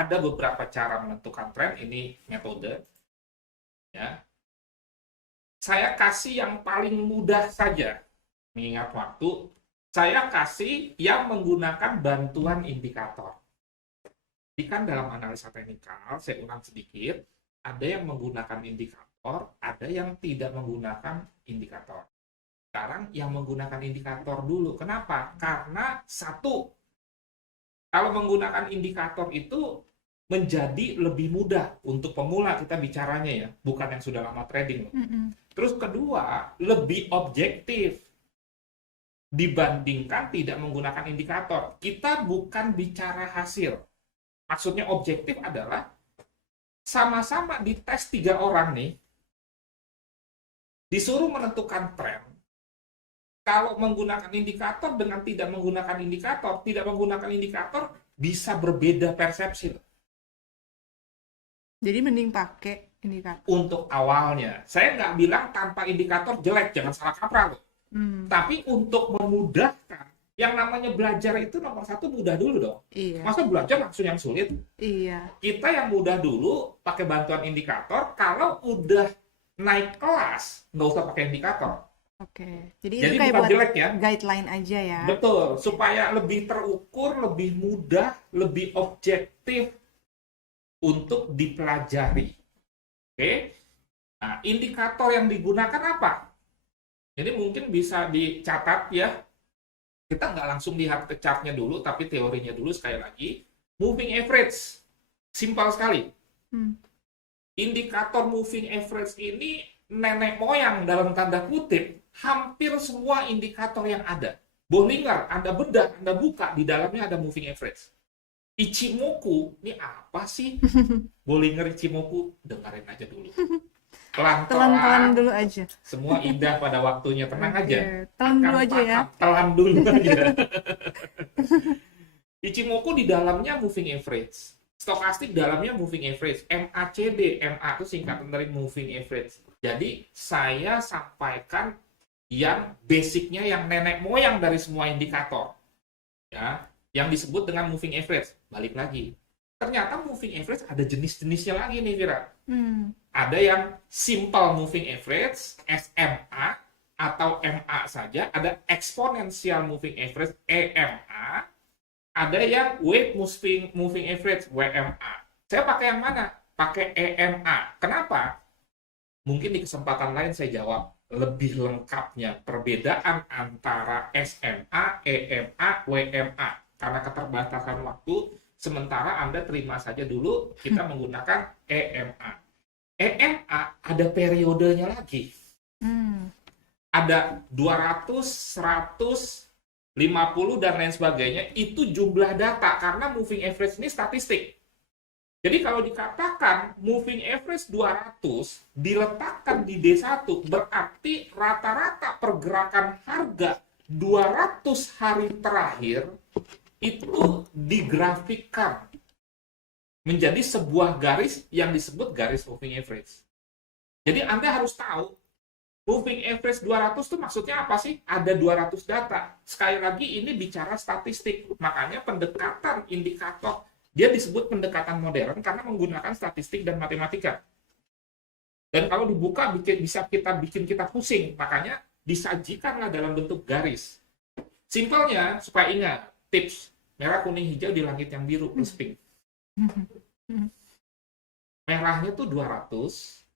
ada beberapa cara menentukan tren, ini metode. Ya. Saya kasih yang paling mudah saja, mengingat waktu, saya kasih yang menggunakan bantuan indikator. Jadi kan dalam analisa teknikal, saya ulang sedikit, ada yang menggunakan indikator, ada yang tidak menggunakan indikator. Sekarang yang menggunakan indikator dulu. Kenapa? Karena satu, kalau menggunakan indikator itu menjadi lebih mudah untuk pemula kita bicaranya ya, bukan yang sudah lama trading loh. Terus kedua, lebih objektif dibandingkan tidak menggunakan indikator. Kita bukan bicara hasil. Maksudnya objektif adalah sama-sama dites 3 orang nih, disuruh menentukan tren. Kalau menggunakan indikator dengan tidak menggunakan indikator, tidak menggunakan indikator bisa berbeda persepsi. Jadi mending pakai indikator. Untuk awalnya, saya nggak bilang tanpa indikator jelek, jangan salah kaprah loh. Tapi untuk memudahkan, yang namanya belajar itu nomor satu mudah dulu dong. Iya. Masa belajar langsung yang sulit? Iya. Kita yang mudah dulu pakai bantuan indikator, kalau udah naik kelas nggak usah pakai indikator. Oke. Jadi Jadi itu kayak bukan buat jelek ya. guideline aja ya. Betul, supaya lebih terukur, lebih mudah, lebih objektif untuk dipelajari. Oke. Nah, indikator yang digunakan apa? Jadi mungkin bisa dicatat ya. Kita nggak langsung lihat ke chartnya dulu, tapi teorinya dulu sekali lagi. Moving average. Simpel sekali. Indikator moving average ini nenek moyang dalam tanda kutip hampir semua indikator yang ada. Bollinger, Anda bedah, Anda buka, di dalamnya ada moving average. Ichimoku, ini apa sih? Bollinger Ichimoku, dengerin aja dulu. Telan Pelan-pelan, dulu aja. semua indah pada waktunya, tenang Oke. aja. Telan dulu Akan aja ya. paham, telan dulu aja. Ichimoku di dalamnya moving average. Stokastik dalamnya moving average. MACD, MA itu singkatan dari moving average. Jadi saya sampaikan yang basicnya, yang nenek moyang dari semua indikator. Ya, yang disebut dengan moving average. Balik lagi. Ternyata moving average ada jenis-jenisnya lagi nih, Vira. Ada yang simple moving average, SMA, atau MA saja. Ada exponential moving average, EMA. Ada yang weight moving average, WMA. Saya pakai yang mana? Pakai EMA. Kenapa? Mungkin di kesempatan lain saya jawab lebih lengkapnya perbedaan antara SMA, EMA, WMA. Karena keterbatasan waktu, sementara Anda terima saja dulu kita menggunakan EMA. EMA ada periodenya lagi. Ada 200, 100, 50 dan lain sebagainya, itu jumlah data karena moving average ini statistik. Jadi kalau dikatakan moving average 200 diletakkan di D1, berarti rata-rata pergerakan harga 200 hari terakhir itu digrafikkan menjadi sebuah garis yang disebut garis moving average. Jadi Anda harus tahu moving average 200 itu maksudnya apa sih? Ada 200 data. Sekali lagi ini bicara statistik. Makanya pendekatan indikator, dia disebut pendekatan modern karena menggunakan statistik dan matematika. Dan kalau dibuka bisa bikin kita pusing. Makanya disajikanlah dalam bentuk garis. Simpelnya, supaya ingat, tips merah, kuning, hijau di langit yang biru plus pink. Merahnya tuh 200,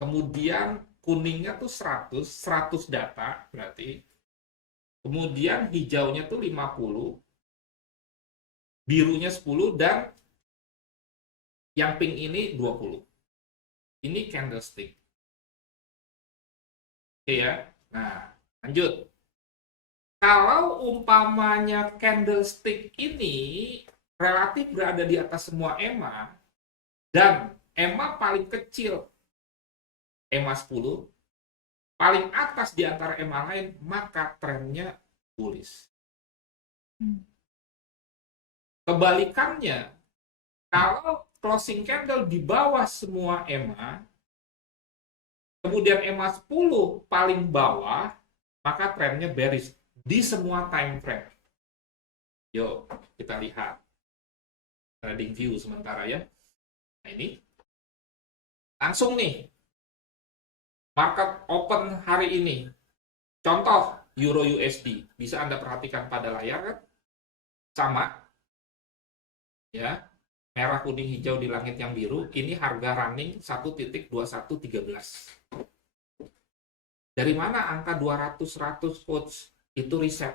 kemudian kuningnya tuh 100 data berarti. Kemudian hijaunya tuh 50, birunya 10, dan yang pink ini 20. Ini candlestick. Oke ya. Nah, lanjut. Kalau umpamanya candlestick ini relatif berada di atas semua EMA, dan EMA paling kecil EMA 10, paling atas di antara EMA lain, maka trennya bullish. Kebalikannya, kalau closing candle di bawah semua EMA, kemudian EMA 10 paling bawah, maka trennya bearish di semua time frame. Yuk, kita lihat. Trading view sementara ya. Nah ini langsung nih market open hari ini. Contoh Euro USD bisa Anda perhatikan pada layar kan? Sama ya. Merah, kuning, hijau di langit yang biru, ini harga running 1.2113. Dari mana angka 200-100 quotes? Itu riset.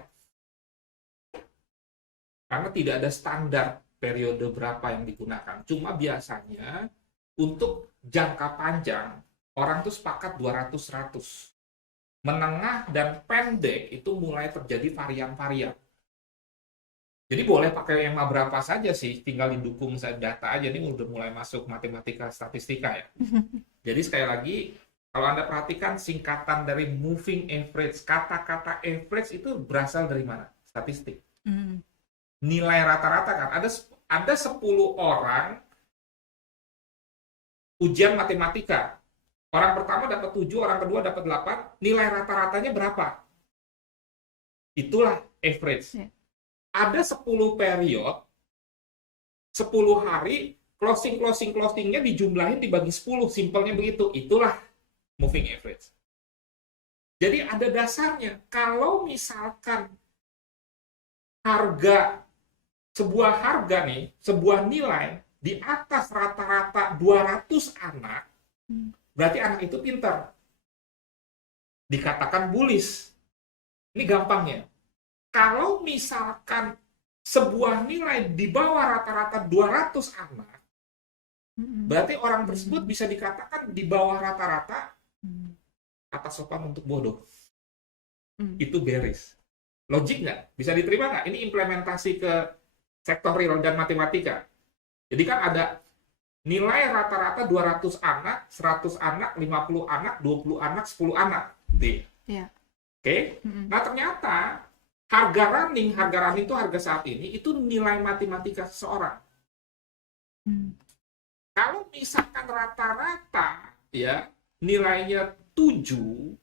Karena tidak ada standar periode berapa yang digunakan. Cuma biasanya untuk jangka panjang, orang tuh sepakat 200-100. Menengah dan pendek itu mulai terjadi varian-varian. Jadi boleh pakai EMA berapa saja sih, tinggal didukung data aja. Ini udah mulai masuk matematika statistika ya. Jadi sekali lagi, kalau Anda perhatikan singkatan dari moving average, kata-kata average itu berasal dari mana? Statistik. Nilai rata-rata kan, ada 10 orang ujian matematika. Orang pertama dapat 7, orang kedua dapat 8, nilai rata-ratanya berapa? Itulah average. Yeah. Ada 10 period, 10 hari, closingnya dijumlahin dibagi 10, simpelnya begitu. Itulah moving average. Jadi ada dasarnya. Kalau misalkan sebuah harga nih, sebuah nilai di atas rata-rata 200 anak, berarti anak itu pintar. Dikatakan bullish. Ini gampangnya. Kalau misalkan sebuah nilai di bawah rata-rata 200 anak, berarti orang tersebut bisa dikatakan di bawah rata-rata, kata sopan untuk bodoh. Itu bearish. Logik nggak? Bisa diterima nggak? Ini implementasi ke sektor real dan matematika. Jadi kan ada nilai rata-rata 200 anak, 100 anak, 50 anak, 20 anak, 10 anak. Yeah. Oke? Nah ternyata harga running itu harga saat ini, itu nilai matematika seseorang. Kalau misalkan rata-rata ya nilainya 7,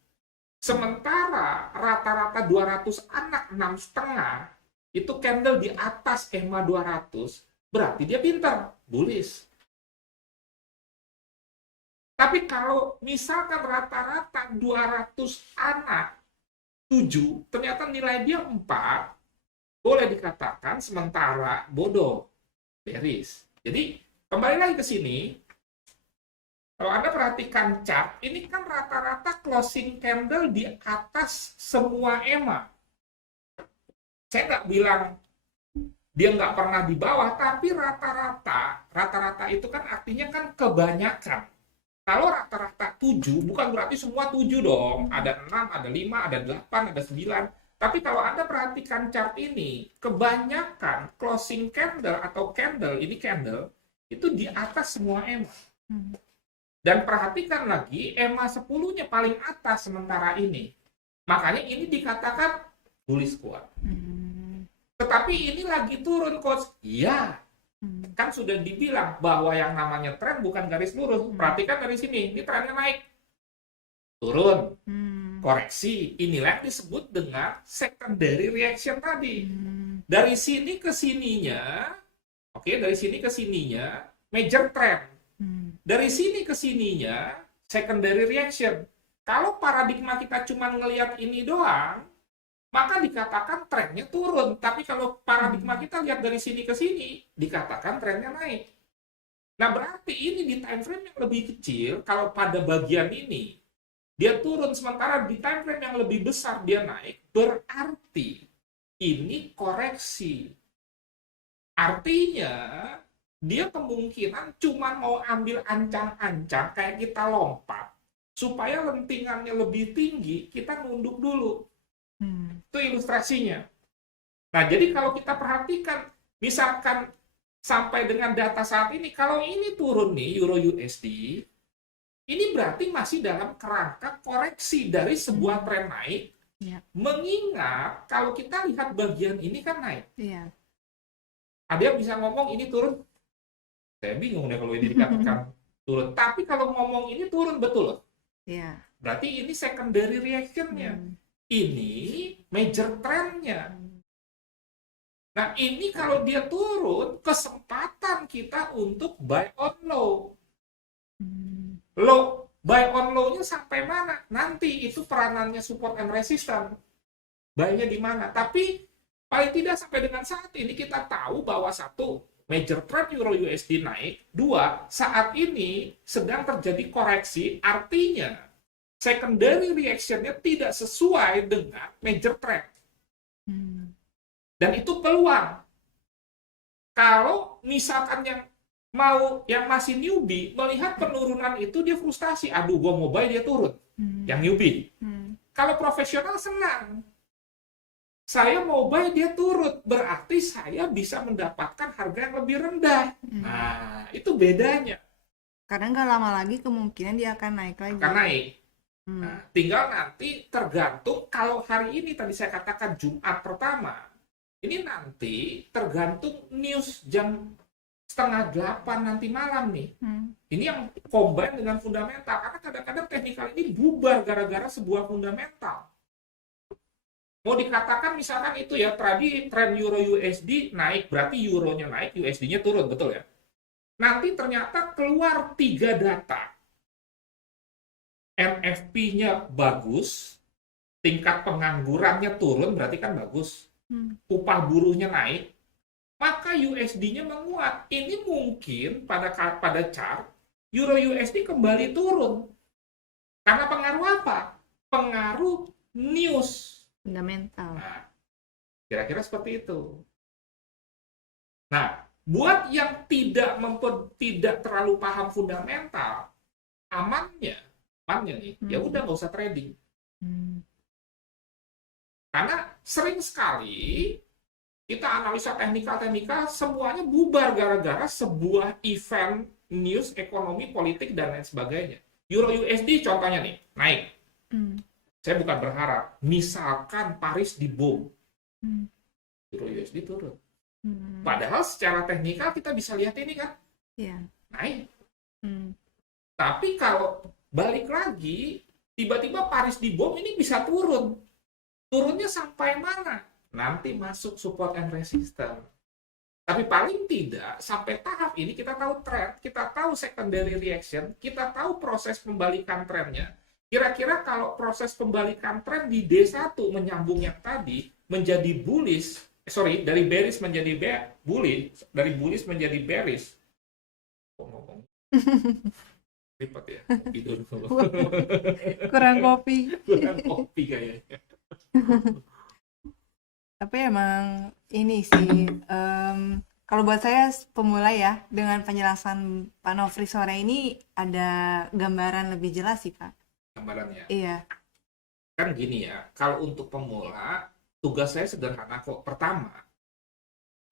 sementara rata-rata 200 anak 6,5, itu candle di atas EMA 200, berarti dia pintar, bullish. Tapi kalau misalkan rata-rata 200 anak 7, ternyata nilai dia 4, boleh dikatakan sementara bodoh, bearish. Jadi, kembali lagi ke sini, kalau Anda perhatikan chart, ini kan rata-rata closing candle di atas semua EMA. Saya nggak bilang dia nggak pernah di bawah, tapi rata-rata itu kan artinya kan kebanyakan. Kalau rata-rata 7, bukan berarti semua 7 dong. Ada 6, ada 5, ada 8, ada 9. Tapi kalau Anda perhatikan chart ini, kebanyakan closing candle atau candle itu di atas semua EMA. Dan perhatikan lagi, EMA 10-nya paling atas sementara ini. Makanya ini dikatakan bullish kuat. Tetapi ini lagi turun, Coach. Iya. Kan sudah dibilang bahwa yang namanya tren bukan garis lurus. Perhatikan dari sini, ini trennya naik. Turun. Koreksi. Inilah yang disebut dengan secondary reaction tadi. Dari sini ke sininya, dari sini ke sininya, major trend. Dari sini ke sininya, secondary reaction. Kalau paradigma kita cuma ngelihat ini doang, maka dikatakan trennya turun. Tapi kalau paradigma kita lihat dari sini ke sini, dikatakan trennya naik. Nah, berarti ini di time frame yang lebih kecil, kalau pada bagian ini, dia turun, sementara di time frame yang lebih besar dia naik, berarti ini koreksi. Artinya, dia kemungkinan cuma mau ambil ancang-ancang, kayak kita lompat, supaya lentingannya lebih tinggi, kita nunduk dulu. Itu ilustrasinya. Nah, jadi kalau kita perhatikan, misalkan sampai dengan data saat ini, kalau ini turun nih, Euro USD, ini berarti masih dalam kerangka koreksi dari sebuah tren naik, mengingat kalau kita lihat bagian ini kan naik. Ada yang bisa ngomong ini turun? Saya bingung deh kalau ini dikatakan turun. Tapi kalau ngomong ini turun, betul. Berarti ini secondary reaction-nya. Ini major trend-nya. Nah, ini kalau dia turun, kesempatan kita untuk buy on low. Hmm. Buy on low-nya sampai mana? Nanti itu peranannya support and resistance. Buy-nya di mana? Tapi paling tidak sampai dengan saat ini kita tahu bahwa satu, major trend Euro USD naik. Dua, saat ini sedang terjadi koreksi, artinya secondary reaction-nya tidak sesuai dengan major trend. Hmm. Dan itu peluang. Kalau misalkan yang masih newbie melihat penurunan itu dia frustasi, aduh gue mau buy dia turun. Hmm. Yang newbie. Hmm. Kalau profesional senang. Saya mau buy dia turun, berarti saya bisa mendapatkan harga yang lebih rendah. Hmm. Nah, itu bedanya. Karena nggak lama lagi kemungkinan dia akan naik lagi. Akan naik. Hmm. Nah, tinggal nanti tergantung, kalau hari ini tadi saya katakan Jumat pertama, ini nanti tergantung news jam 7:30 nanti malam nih. Hmm. Ini yang combine dengan fundamental, karena kadang-kadang teknikal ini bubar gara-gara sebuah fundamental. Mau dikatakan misalkan itu ya, tadi tren Euro USD naik, berarti Euronya naik, USD-nya turun, betul ya? Nanti ternyata keluar 3 data. NFP-nya bagus, tingkat penganggurannya turun, berarti kan bagus. Hmm. Upah buruhnya naik, maka USD-nya menguat. Ini mungkin pada chart, Euro USD kembali turun. Karena pengaruh apa? Pengaruh news. Fundamental. Nah, kira-kira seperti itu. Nah, buat yang tidak terlalu paham fundamental, amannya nih, ya udah nggak usah trading. Hmm. Karena sering sekali kita analisa teknikal semuanya bubar gara-gara sebuah event news, ekonomi, politik, dan lain sebagainya. Euro USD contohnya nih, naik. Hmm. Saya bukan berharap, misalkan Paris dibom, Hmm. Euro USD turun. Hmm. Padahal secara teknikal kita bisa lihat ini kan, Iya. naik. Hmm. Tapi kalau balik lagi, tiba-tiba Paris dibom, ini bisa turun. Turunnya sampai mana? Nanti masuk support and resistance. Tapi paling tidak, sampai tahap ini kita tahu trend, kita tahu secondary reaction, kita tahu proses pembalikan trennya. Kira-kira kalau proses pembalikan tren di D1 menyambung yang tadi, menjadi bullish, dari bearish menjadi bullish, dari bullish menjadi bearish. Ngomong. Ribet ya, tidur dulu. Kurang kopi. Kurang kopi kayaknya. Tapi emang ini sih, kalau buat saya pemula ya, dengan penjelasan Pak Nofri sore ini ada gambaran lebih jelas sih Pak. Gambarannya. Iya. Kan gini ya, kalau untuk pemula, tugas saya sederhana kok. Pertama,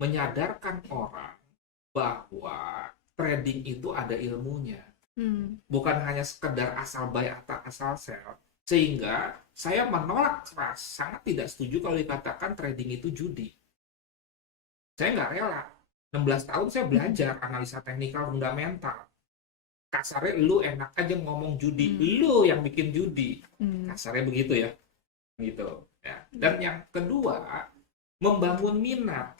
menyadarkan orang bahwa trading itu ada ilmunya. Bukan hanya sekedar asal buy atau asal sell. Sehingga saya menolak keras, sangat tidak setuju kalau dikatakan trading itu judi. Saya nggak rela. 16 tahun saya belajar analisa teknikal fundamental. Kasarnya lu enak aja ngomong judi, lu yang bikin judi. Kasarnya begitu ya. Gitu. Ya. Dan yang kedua, membangun minat.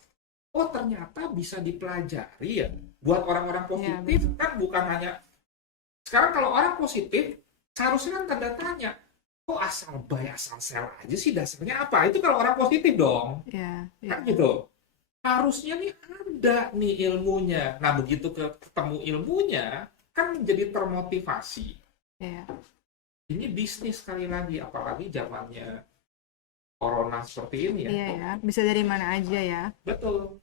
Oh, ternyata bisa dipelajari ya. Buat orang-orang positif Ya, kan bukan hanya. Sekarang kalau orang positif, seharusnya kan tanda tanya. Oh, asal buy, asal sell aja sih dasarnya apa? Itu kalau orang positif dong. Iya. Kan gitu. Harusnya nih ada nih ilmunya. Nah, begitu ketemu ilmunya, kan menjadi termotivasi. Iya. Ini bisnis sekali lagi, apalagi zamannya corona seperti ini ya. Iya ya, bisa dari mana aja ya. Betul.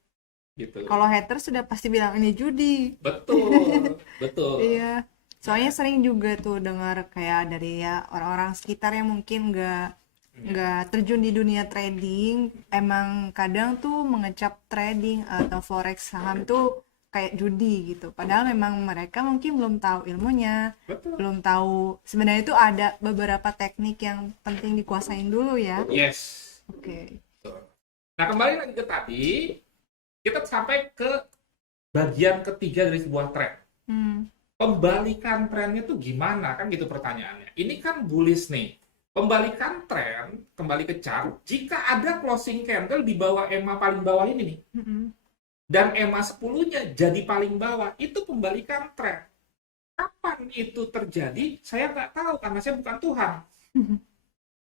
Gitu. Kalau haters sudah pasti bilang ini judi. Betul. Betul. Iya. Soalnya sering juga tuh dengar kayak dari ya orang-orang sekitar yang mungkin nggak terjun di dunia trading, emang kadang tuh mengecap trading atau forex saham tuh kayak judi gitu. Padahal memang mereka mungkin belum tahu ilmunya, Betul. belum tahu sebenarnya itu ada beberapa teknik yang penting dikuasain dulu ya. Yes. Oke. Betul. Nah, kembali lagi ke tadi, kita sampai ke bagian ketiga dari sebuah tren. Pembalikan trennya tuh gimana? Kan gitu pertanyaannya. Ini kan bullish nih. Pembalikan tren, kembali ke chart, jika ada closing candle di bawah EMA paling bawah ini nih, dan EMA 10-nya jadi paling bawah, itu pembalikan tren. Kapan itu terjadi, saya nggak tahu, karena saya bukan Tuhan.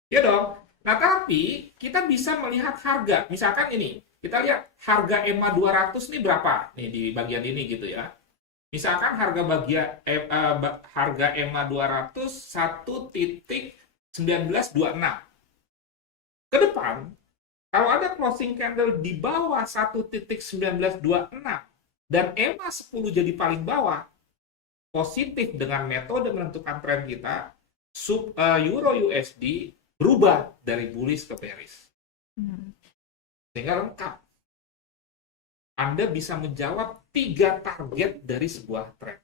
Ya dong? Nah, tapi kita bisa melihat harga. Misalkan ini, kita lihat harga EMA 200 nih berapa? Nih di bagian ini gitu ya. Misalkan harga harga EMA 200 1.1926. Ke depan, kalau ada closing candle di bawah 1.1926 dan EMA 10 jadi paling bawah, positif dengan metode menentukan tren kita, Euro USD berubah dari bullish ke bearish. Sehingga lengkap. Anda bisa menjawab 3 target dari sebuah tren.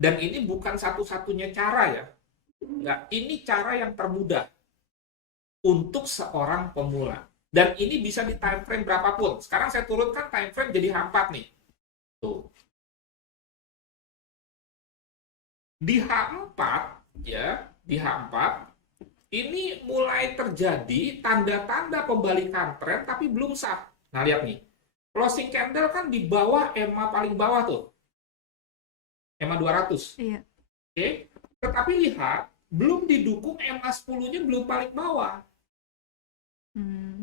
Dan ini bukan satu-satunya cara ya. Enggak, ini cara yang termudah untuk seorang pemula. Dan ini bisa di time frame berapapun. Sekarang saya turunkan time frame jadi H4 nih. Tuh. Di H4 ya, di H4 ini mulai terjadi tanda-tanda pembalikan tren tapi belum sah. Nah, lihat nih. Closing candle kan di bawah EMA paling bawah tuh. EMA 200. Iya. Oke. Tetapi lihat, belum didukung EMA 10-nya belum paling bawah.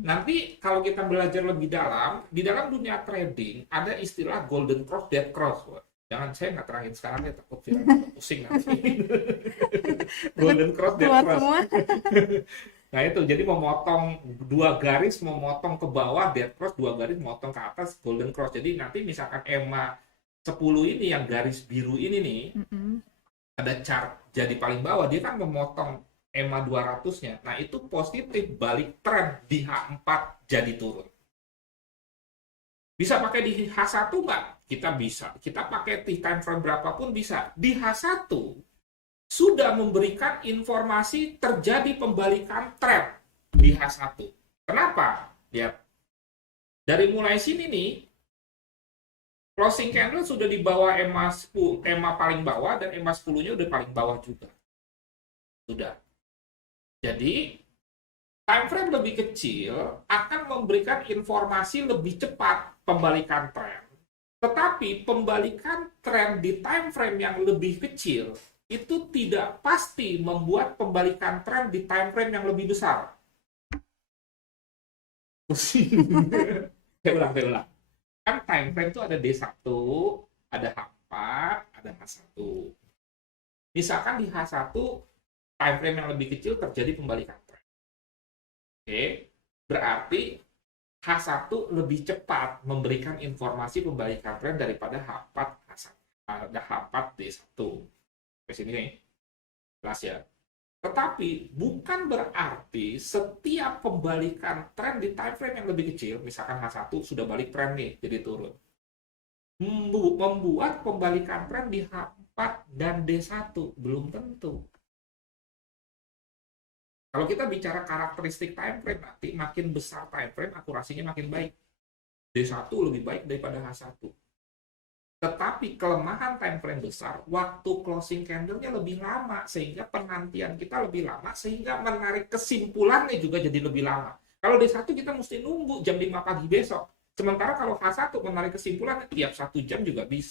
Nanti kalau kita belajar lebih dalam, di dalam dunia trading ada istilah golden cross, dead cross. Jangan, saya nggak terangin sekarang ya, takut pusing nanti. Golden cross, dead cross. Nah itu, jadi memotong 2 garis, memotong ke bawah, dead cross, 2 garis, memotong ke atas, golden cross. Jadi nanti misalkan EMA 10 ini, yang garis biru ini nih, ada chart jadi paling bawah, dia kan memotong EMA 200-nya. Nah, itu positif balik tren di H4 jadi turun. Bisa pakai di H1 nggak? Kita bisa. Kita pakai di time frame berapapun bisa. Di H1 sudah memberikan informasi terjadi pembalikan tren di H1. Kenapa? Lihat. Dari mulai sini nih, closing candle sudah di bawah EMA 10, EMA paling bawah, dan EMA 10-nya udah paling bawah juga. Sudah. Jadi, time frame lebih kecil akan memberikan informasi lebih cepat pembalikan tren. Tetapi pembalikan tren di time frame yang lebih kecil itu tidak pasti membuat pembalikan tren di time frame yang lebih besar. Saya ulang. Kan time frame itu ada D1, ada H4, ada H1. Misalkan di H1 time frame yang lebih kecil terjadi pembalikan tren. Oke, berarti H1 lebih cepat memberikan informasi pembalikan tren daripada H4 H1. Ada H4 D1. Ke sini nih. Jelas ya. Tetapi bukan berarti setiap pembalikan tren di time frame yang lebih kecil, misalkan H1 sudah balik tren nih, jadi turun. Membuat pembalikan tren di H4 dan D1 belum tentu. Kalau kita bicara karakteristik time frame, nanti makin besar time frame, akurasinya makin baik. D1 lebih baik daripada H1. Tetapi kelemahan time frame besar, waktu closing candle-nya lebih lama, sehingga penantian kita lebih lama, sehingga menarik kesimpulannya juga jadi lebih lama. Kalau D1 kita mesti nunggu jam 5 pagi besok. Sementara kalau H1 menarik kesimpulan tiap 1 jam juga bisa.